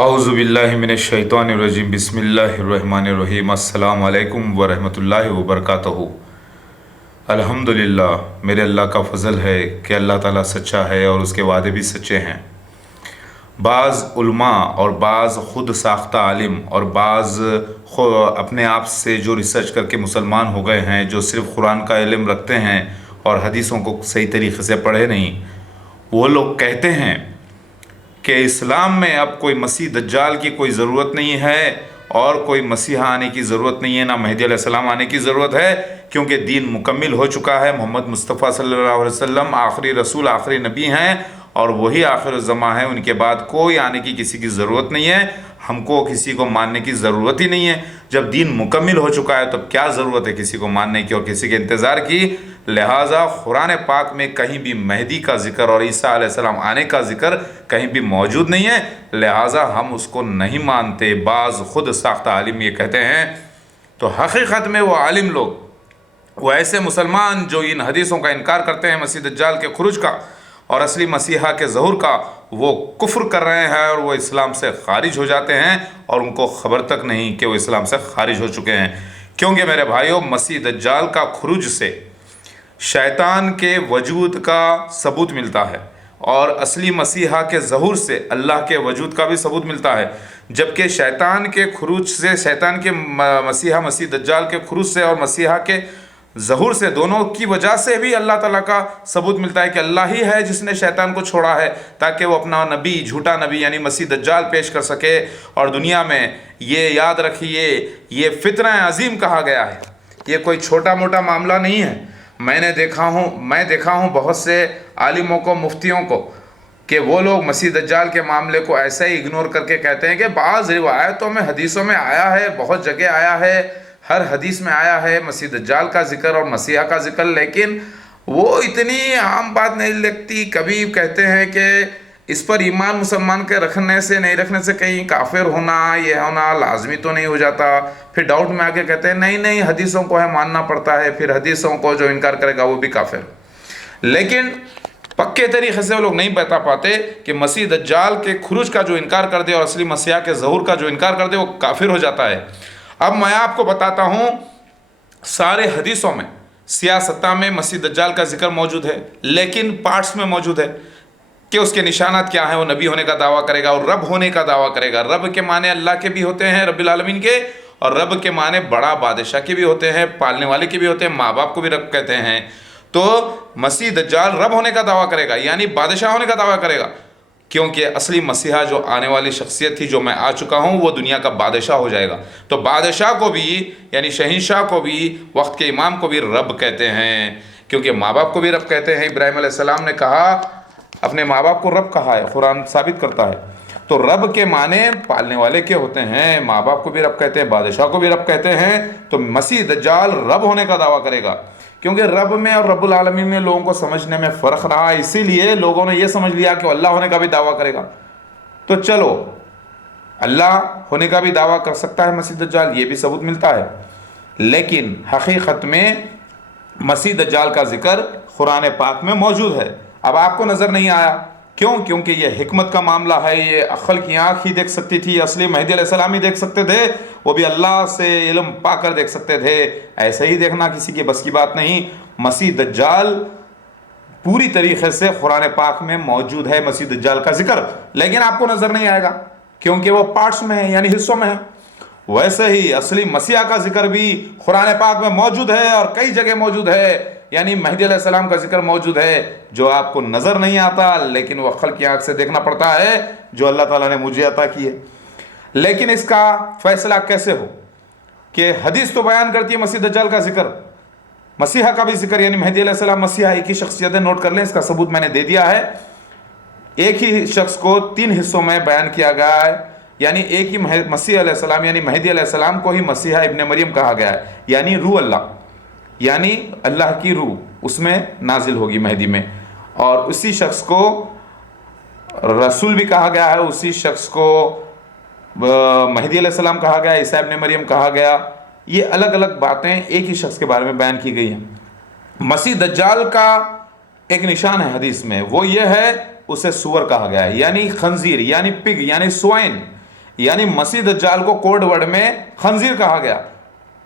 اعوذ باللہ من الشیطان الرجیم بسم اللہ الرحمن الرحیم السلام علیکم ورحمۃ اللہ وبرکاتہ۔ الحمدللہ، میرے اللہ کا فضل ہے کہ اللہ تعالیٰ سچا ہے اور اس کے وعدے بھی سچے ہیں۔ بعض علماء اور بعض خود ساختہ عالم اور بعض اپنے آپ سے جو ریسرچ کر کے مسلمان ہو گئے ہیں، جو صرف قرآن کا علم رکھتے ہیں اور حدیثوں کو صحیح طریقے سے پڑھے نہیں، وہ لوگ کہتے ہیں کہ اسلام میں اب کوئی مسیح دجال کی کوئی ضرورت نہیں ہے اور کوئی مسیحا آنے کی ضرورت نہیں ہے، نہ مہدی علیہ السلام آنے کی ضرورت ہے، کیونکہ دین مکمل ہو چکا ہے۔ محمد مصطفیٰ صلی اللہ علیہ وسلم آخری رسول، آخری نبی ہیں اور وہی آخر الزماں ہیں۔ ان کے بعد کوئی آنے کی کسی کی ضرورت نہیں ہے، ہم کو کسی کو ماننے کی ضرورت ہی نہیں ہے۔ جب دین مکمل ہو چکا ہے تو کیا ضرورت ہے کسی کو ماننے کی اور کسی کے انتظار کی؟ لہٰذا قرآن پاک میں کہیں بھی مہدی کا ذکر اور عیسیٰ علیہ السلام آنے کا ذکر کہیں بھی موجود نہیں ہے، لہٰذا ہم اس کو نہیں مانتے۔ بعض خود ساختہ عالم یہ کہتے ہیں، تو حقیقت میں وہ عالم لوگ، وہ ایسے مسلمان جو ان حدیثوں کا انکار کرتے ہیں مسیح دجال کے خروج کا اور اصلی مسیحا کے ظہور کا، وہ کفر کر رہے ہیں اور وہ اسلام سے خارج ہو جاتے ہیں اور ان کو خبر تک نہیں کہ وہ اسلام سے خارج ہو چکے ہیں۔ کیونکہ میرے بھائیوں، مسیح دجال کا خروج سے شیطان کے وجود کا ثبوت ملتا ہے اور اصلی مسیحا کے ظہور سے اللہ کے وجود کا بھی ثبوت ملتا ہے، جبکہ شیطان کے خروج سے، شیطان کے مسیح دجال کے خروج سے اور مسیحا کے ظہور سے، دونوں کی وجہ سے بھی اللہ تعالیٰ کا ثبوت ملتا ہے کہ اللہ ہی ہے جس نے شیطان کو چھوڑا ہے تاکہ وہ اپنا نبی، جھوٹا نبی یعنی مسیح دجال پیش کر سکے۔ اور دنیا میں یہ یاد رکھیے، یہ فتنہ عظیم کہا گیا ہے، یہ کوئی چھوٹا موٹا معاملہ نہیں ہے۔ میں دیکھا ہوں بہت سے عالموں کو، مفتیوں کو، کہ وہ لوگ مسیح دجال کے معاملے کو ایسے ہی اگنور کر کے کہتے ہیں کہ بعض روایتوں میں، حدیثوں میں آیا ہے، بہت جگہ آیا ہے، ہر حدیث میں آیا ہے مسیح دجال کا ذکر اور مسیحا کا ذکر، لیکن وہ اتنی عام بات نہیں لگتی۔ کبھی کہتے ہیں کہ اس پر ایمان مسلمان کے رکھنے سے، نہیں رکھنے سے کہیں کافر ہونا، یہ ہونا لازمی تو نہیں ہو جاتا۔ پھر ڈاؤٹ میں آ کے کہتے ہیں نہیں حدیثوں کو ہے ماننا پڑتا ہے، پھر حدیثوں کو جو انکار کرے گا وہ بھی کافر۔ لیکن پکے طریقے سے وہ لوگ نہیں بتا پاتے کہ مسیح دجال کے خروج کا جو انکار کر دے اور اصلی مسیحا کے ظہور کا جو انکار کر دے وہ کافر ہو جاتا ہے۔ اب میں آپ کو بتاتا ہوں، سارے حدیثوں میں سیاستہ میں مسیح دجال کا ذکر موجود ہے، لیکن پارٹس میں موجود ہے کہ اس کے نشانات کیا ہیں۔ وہ نبی ہونے کا دعویٰ کرے گا اور رب ہونے کا دعویٰ کرے گا۔ رب کے معنی اللہ کے بھی ہوتے ہیں، رب العالمین کے، اور رب کے معنی بڑا بادشاہ کے بھی ہوتے ہیں، پالنے والے کے بھی ہوتے ہیں، ماں باپ کو بھی رب کہتے ہیں۔ تو مسیح دجال رب ہونے کا دعویٰ کرے گا، یعنی بادشاہ ہونے کا دعویٰ کرے گا، کیونکہ اصلی مسیحا جو آنے والی شخصیت تھی، جو میں آ چکا ہوں، وہ دنیا کا بادشاہ ہو جائے گا۔ تو بادشاہ کو بھی، یعنی شہنشاہ کو بھی، وقت کے امام کو بھی رب کہتے ہیں، کیونکہ ماں باپ کو بھی رب کہتے ہیں۔ ابراہیم علیہ السلام نے کہا، اپنے ماں باپ کو رب کہا ہے، قرآن ثابت کرتا ہے۔ تو رب کے معنی پالنے والے کے ہوتے ہیں، ماں باپ کو بھی رب کہتے ہیں، بادشاہ کو بھی رب کہتے ہیں۔ تو مسیح دجال رب ہونے کا دعویٰ کرے گا، کیونکہ رب میں اور رب العالمین میں لوگوں کو سمجھنے میں فرق رہا، اسی لیے لوگوں نے یہ سمجھ لیا کہ وہ اللہ ہونے کا بھی دعویٰ کرے گا۔ تو چلو، اللہ ہونے کا بھی دعویٰ کر سکتا ہے مسیح دجال، یہ بھی ثبوت ملتا ہے، لیکن حقیقت میں مسیح دجال کا ذکر قرآن پاک میں موجود ہے۔ اب آپ کو نظر نہیں آیا، کیوں؟ کیونکہ یہ حکمت کا معاملہ ہے، یہ عقل کی آنکھ ہی دیکھ سکتی تھی، اصلی مہدی علیہ السلام ہی دیکھ سکتے تھے، وہ بھی اللہ سے علم پا کر دیکھ سکتے تھے، ایسے ہی دیکھنا کسی کی بس کی بات نہیں۔ مسیح دجال پوری طریقے سے قرآن پاک میں موجود ہے، مسیح دجال کا ذکر، لیکن آپ کو نظر نہیں آئے گا کیونکہ وہ پارٹس میں ہے، یعنی حصوں میں ہے۔ ویسے ہی اصلی مسیحا کا ذکر بھی قرآن پاک میں موجود ہے اور کئی جگہ موجود ہے، یعنی مہدی علیہ السلام کا ذکر موجود ہے، جو آپ کو نظر نہیں آتا، لیکن وہ عقل کی آنکھ سے دیکھنا پڑتا ہے، جو اللہ تعالیٰ نے مجھے عطا کی ہے۔ لیکن اس کا فیصلہ کیسے ہو کہ حدیث تو بیان کرتی ہے مسیح دجال کا ذکر، مسیحا کا بھی ذکر، یعنی مہدی علیہ السلام مسیحا ایک ہی شخصیت ہے، نوٹ کر لیں، اس کا ثبوت میں نے دے دیا ہے۔ ایک ہی شخص کو 3 حصوں میں بیان کیا گیا ہے، یعنی ایک ہی مسیح علیہ السلام، یعنی مہدی علیہ السلام کو ہی مسیحا ابن مریم کہا گیا ہے، یعنی روح اللہ، یعنی اللہ کی روح اس میں نازل ہوگی مہدی میں، اور اسی شخص کو رسول بھی کہا گیا ہے، اسی شخص کو مہدی علیہ السلام کہا گیا، عیسیٰ ابن مریم کہا گیا۔ یہ الگ الگ باتیں ایک ہی شخص کے بارے میں بیان کی گئی ہیں۔ مسیح دجال کا ایک نشان ہے حدیث میں، وہ یہ ہے، اسے سور کہا گیا ہے، یعنی خنزیر، یعنی پگ، یعنی سوائن، یعنی مسیح دجال کو کوڈ ورڈ میں خنزیر کہا گیا،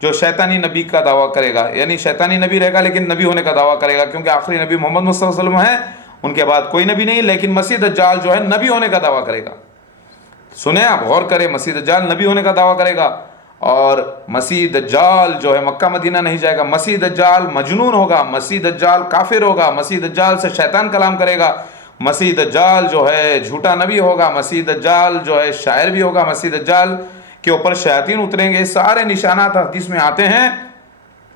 جو شیطانی نبی کا دعویٰ کرے گا، یعنی شیطانی نبی رہے گا لیکن نبی ہونے کا دعویٰ کرے گا، کیونکہ آخری نبی محمد مصطفیٰ صلی اللہ علیہ وسلم ہے، ان کے بعد کوئی نبی نہیں، لیکن مسیح دجال جو ہے نبی ہونے کا دعویٰ کرے گا۔ سنیں آپ، غور کریں، مسیح دجال نبی ہونے کا دعویٰ کرے گا، اور مسیح دجال جو ہے مکہ مدینہ نہیں جائے گا، مسیح دجال مجنون ہوگا، مسیح دجال کافر ہوگا، مسیح دجال سے شیطان کلام کرے گا، مسیح دجال جو ہے جھوٹا نبی ہوگا، مسیح دجال جو ہے شاعر بھی ہوگا، مسیح دجال کے اوپر شیاطین اتریں گے، سارے نشانات حدیث میں آتے ہیں۔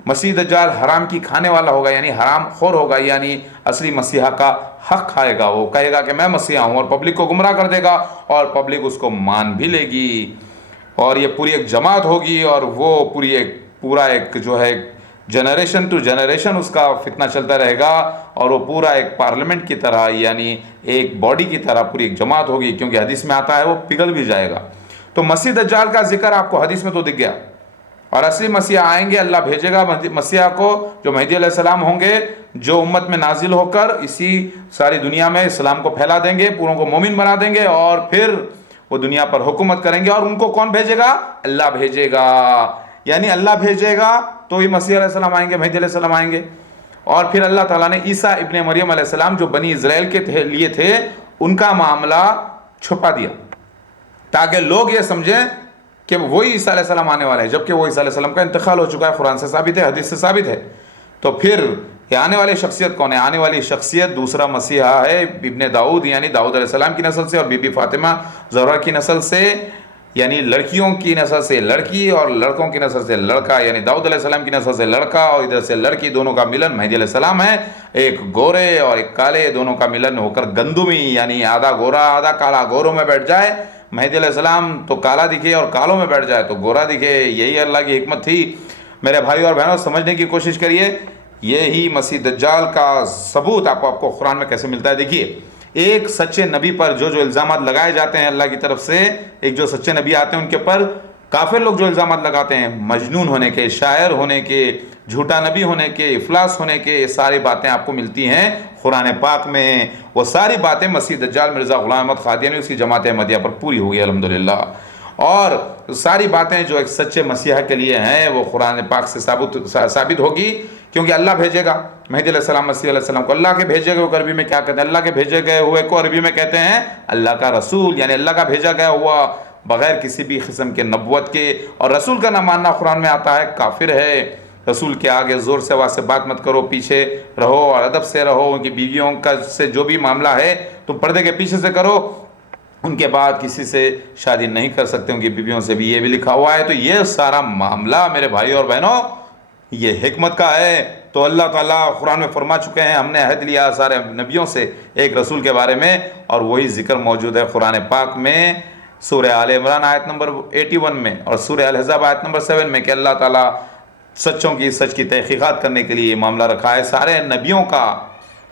مسیح دجال حرام کی کھانے والا ہوگا، یعنی حرام خور ہوگا، یعنی اصلی مسیحا کا حق کھائے گا، وہ کہے گا کہ میں مسیحا ہوں، اور پبلک کو گمراہ کر دے گا، اور پبلک اس کو مان بھی لے گی، اور یہ پوری ایک جماعت ہوگی، اور وہ پورا ایک جو ہے جنریشن ٹو جنریشن اس کا فتنہ چلتا رہے گا، اور وہ پورا ایک پارلیمنٹ کی طرح، یعنی ایک باڈی کی طرح پوری ایک جماعت ہوگی، کیونکہ حدیث میں آتا ہے وہ پگھل بھی جائے گا۔ تو مسیح دجال کا ذکر آپ کو حدیث میں تو دکھ گیا، اور اصلی مسیح آئیں گے، اللہ بھیجے گا مسیح کو، جو مہدی علیہ السلام ہوں گے، جو امت میں نازل ہو کر اسی ساری دنیا میں اسلام کو پھیلا دیں گے، پوروں کو مومن بنا دیں گے، اور پھر وہ دنیا پر حکومت کریں گے، اور ان کو کون بھیجے گا؟ اللہ بھیجے گا، یعنی اللہ بھیجے گا تو ہی مسیح علیہ السلام آئیں گے، مہدی علیہ السلام آئیں گے۔ اور پھر اللہ تعالیٰ نے عیسیٰ ابن مریم علیہ السلام جو بنی اسرائیل کے لیے تھے، ان کا معاملہ چھپا دیا، تاکہ لوگ یہ سمجھیں کہ وہی عیسیٰ علیہ السلام آنے والے ہیں، جبکہ وہ عیسیٰ علیہ السلام کا انتقال ہو چکا ہے، قرآن سے ثابت ہے، حدیث سے ثابت ہے۔ تو پھر یہ آنے والی شخصیت کون ہے؟ آنے والی شخصیت دوسرا مسیحا ہے، ابن داؤد، یعنی داؤد علیہ السلام کی نسل سے، اور بی بی فاطمہ زہرا کی نسل سے، یعنی لڑکیوں کی نسل سے لڑکی، اور لڑکوں کی نسل سے لڑکا، یعنی داؤد علیہ السلام کی نسل سے لڑکا اور ادھر سے لڑکی، دونوں کا ملن مہدی علیہ السلام ہے۔ ایک گورے اور ایک کالے، دونوں کا ملن ہو کر گندمی، یعنی آدھا گورا آدھا کالا، گوروں میں بیٹھ جائے مہدی علیہ السلام تو کالا دکھے، اور کالوں میں بیٹھ جائے تو گورا دکھے، یہی اللہ کی حکمت تھی۔ میرے بھائی اور بہنوں، سمجھنے کی کوشش کریے، یہی مسیح دجال کا ثبوت آپ کو قرآن میں کیسے ملتا ہے۔ دیکھیے، ایک سچے نبی پر جو الزامات لگائے جاتے ہیں اللہ کی طرف سے، ایک جو سچے نبی آتے ہیں ان کے پر کافر لوگ جو الزامات لگاتے ہیں، مجنون ہونے کے، شاعر ہونے کے، جھوٹا نبی ہونے کے، افلاس ہونے کے، یہ ساری باتیں آپ کو ملتی ہیں قرآن پاک میں۔ وہ ساری باتیں مسیح دجال مرزا غلام احمد قادیانی اس کی جماعت احمدیہ پر پوری ہوئی الحمدللہ، اور ساری باتیں جو ایک سچے مسیحا کے لیے ہیں وہ قرآن پاک سے ثابت ہوگی، کیونکہ اللہ بھیجے گا مہدی علیہ السلام، مسیح علیہ السلام کو اللہ کے بھیجے گئے، عربی میں کیا کہتے ہیں؟ اللہ کے بھیجے گئے ہوئے کو عربی میں کہتے ہیں اللہ کا رسول، یعنی اللہ کا بھیجا گیا ہوا بغیر کسی بھی قسم کے نبوت کے۔ اور رسول کا نہ ماننا قرآن میں آتا ہے کافر ہے۔ رسول کے آگے زور سے آواز سے بات مت کرو، پیچھے رہو اور ادب سے رہو، ان کی بیویوں کا سے جو بھی معاملہ ہے تم پردے کے پیچھے سے کرو، ان کے بعد کسی سے شادی نہیں کر سکتے، ان کی بیویوں سے بھی، یہ بھی لکھا ہوا ہے۔ تو یہ سارا معاملہ میرے بھائی اور بہنوں یہ حکمت کا ہے۔ تو اللہ تعالیٰ قرآن میں فرما چکے ہیں، ہم نے عہد لیا سارے نبیوں سے ایک رسول کے بارے میں، اور وہی ذکر موجود ہے قرآن پاک میں، سورہ آل عمران آیت نمبر 81 میں، اور سورہ الاحزاب آیت نمبر 7 میں، کہ اللہ تعالیٰ سچوں کی سچ کی تحقیقات کرنے کے لیے یہ معاملہ رکھا ہے۔ سارے نبیوں کا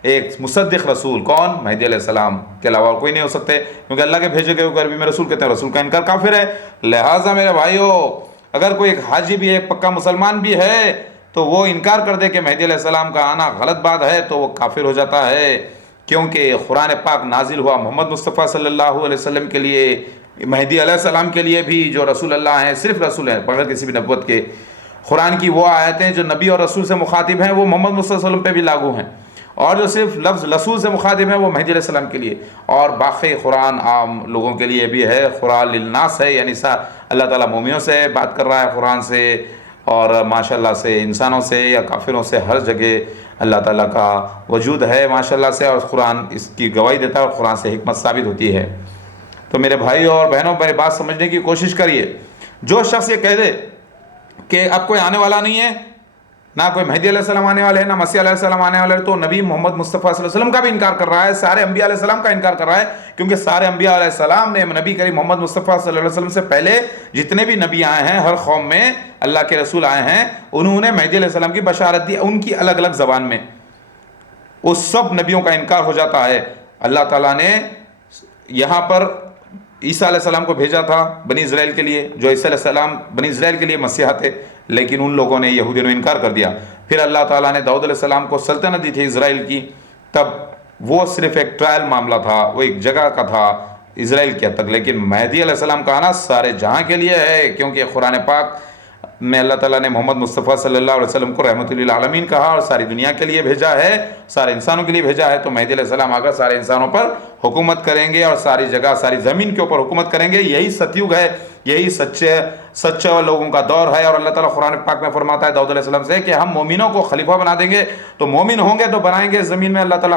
ایک مصدق رسول کون؟ مہدی علیہ السلام کے علاوہ کوئی نہیں ہو سکتے، کیونکہ اللہ کے بھیجے گئے عربی میں رسول کہتے ہیں، رسول کا انکار کافر ہے۔ لہٰذا میرے بھائیو، اگر کوئی ایک حاجی بھی ہے، ایک پکا مسلمان بھی ہے، تو وہ انکار کر دے کہ مہدی علیہ السلام کا آنا غلط بات ہے، تو وہ کافر ہو جاتا ہے، کیونکہ قرآن پاک نازل ہوا محمد مصطفیٰ صلی اللہ علیہ وسلم کے لیے، مہدی علیہ السلام کے لیے بھی، جو رسول اللہ ہیں، صرف رسول ہیں بغیر کسی بھی نبوت کے۔ قرآن کی وہ آیتیں جو نبی اور رسول سے مخاطب ہیں وہ محمد مصطفیٰ صلی اللہ علیہ وسلم پہ بھی لاگو ہیں، اور جو صرف لفظ رسول سے مخاطب ہیں وہ مہدی علیہ السلام کے لیے، اور باقی قرآن عام لوگوں کے لیے بھی ہے، قرآن للناس ہے، یعنی اللہ تعالیٰ مومنوں سے بات کر رہا ہے قرآن سے، اور ماشاءاللہ سے انسانوں سے یا کافروں سے ہر جگہ اللہ تعالیٰ کا وجود ہے ماشاءاللہ سے، اور قرآن اس کی گواہی دیتا ہے، اور قرآن سے حکمت ثابت ہوتی ہے۔ تو میرے بھائی اور بہنوں، میری بات سمجھنے کی کوشش کریے۔ جو شخص یہ کہہ دے کہ اب کوئی آنے والا نہیں ہے، نہ کوئی مہدی علیہ السلام آنے والے ہیں، نہ مسیح علیہ السلام آنے والے ہیں، تو نبی محمد مصطفیٰ صلی اللہ علیہ وسلم کا بھی انکار کر رہا ہے، سارے انبیاء علیہ السلام کا انکار کر رہا ہے، کیونکہ سارے انبیاء علیہ السلام نے نبی کریم محمد مصطفیٰ صلی اللہ علیہ وسلم سے پہلے جتنے بھی نبی آئے ہیں، ہر قوم میں اللہ کے رسول آئے ہیں، انہوں نے مہدی علیہ السلام کی بشارت دی، ان کی الگ الگ زبان میں۔ اس سب نبیوں کا انکار ہو جاتا ہے۔ اللہ تعالیٰ نے یہاں پر عیسیٰ علیہ السلام کو بھیجا تھا بنی اسرائیل کے لیے، جو عیسیٰ علیہ السلام بنی اسرائیل کے لیے مسیحا تھے، لیکن ان لوگوں نے، یہودیوں نے انکار کر دیا۔ پھر اللہ تعالیٰ نے داؤد علیہ السلام کو سلطنت دی تھی اسرائیل کی، تب وہ صرف ایک ٹرائل معاملہ تھا، وہ ایک جگہ کا تھا، اسرائیل کی حد تک، لیکن مہدی علیہ السلام کا آنا سارے جہاں کے لیے ہے، کیونکہ قرآن پاک میں اللہ تعالیٰ نے محمد مصطفیٰ صلی اللہ علیہ وسلم کو رحمۃ للعالمین کہا اور ساری دنیا کے لیے بھیجا ہے، سارے انسانوں کے لیے بھیجا ہے، تو مہدی علیہ السلام آ کر سارے انسانوں پر حکومت کریں گے اور ساری جگہ ساری زمین کے اوپر حکومت کریں گے۔ یہی ستیوگ ہے، یہی سچے لوگوں کا دور ہے، اور اللہ تعالیٰ قرآن پاک میں فرماتا ہے داؤد علیہ السلام سے کہ ہم مومنوں کو خلیفہ بنا دیں گے، تو مومن ہوں گے تو بنائیں گے زمین میں اللہ تعالیٰ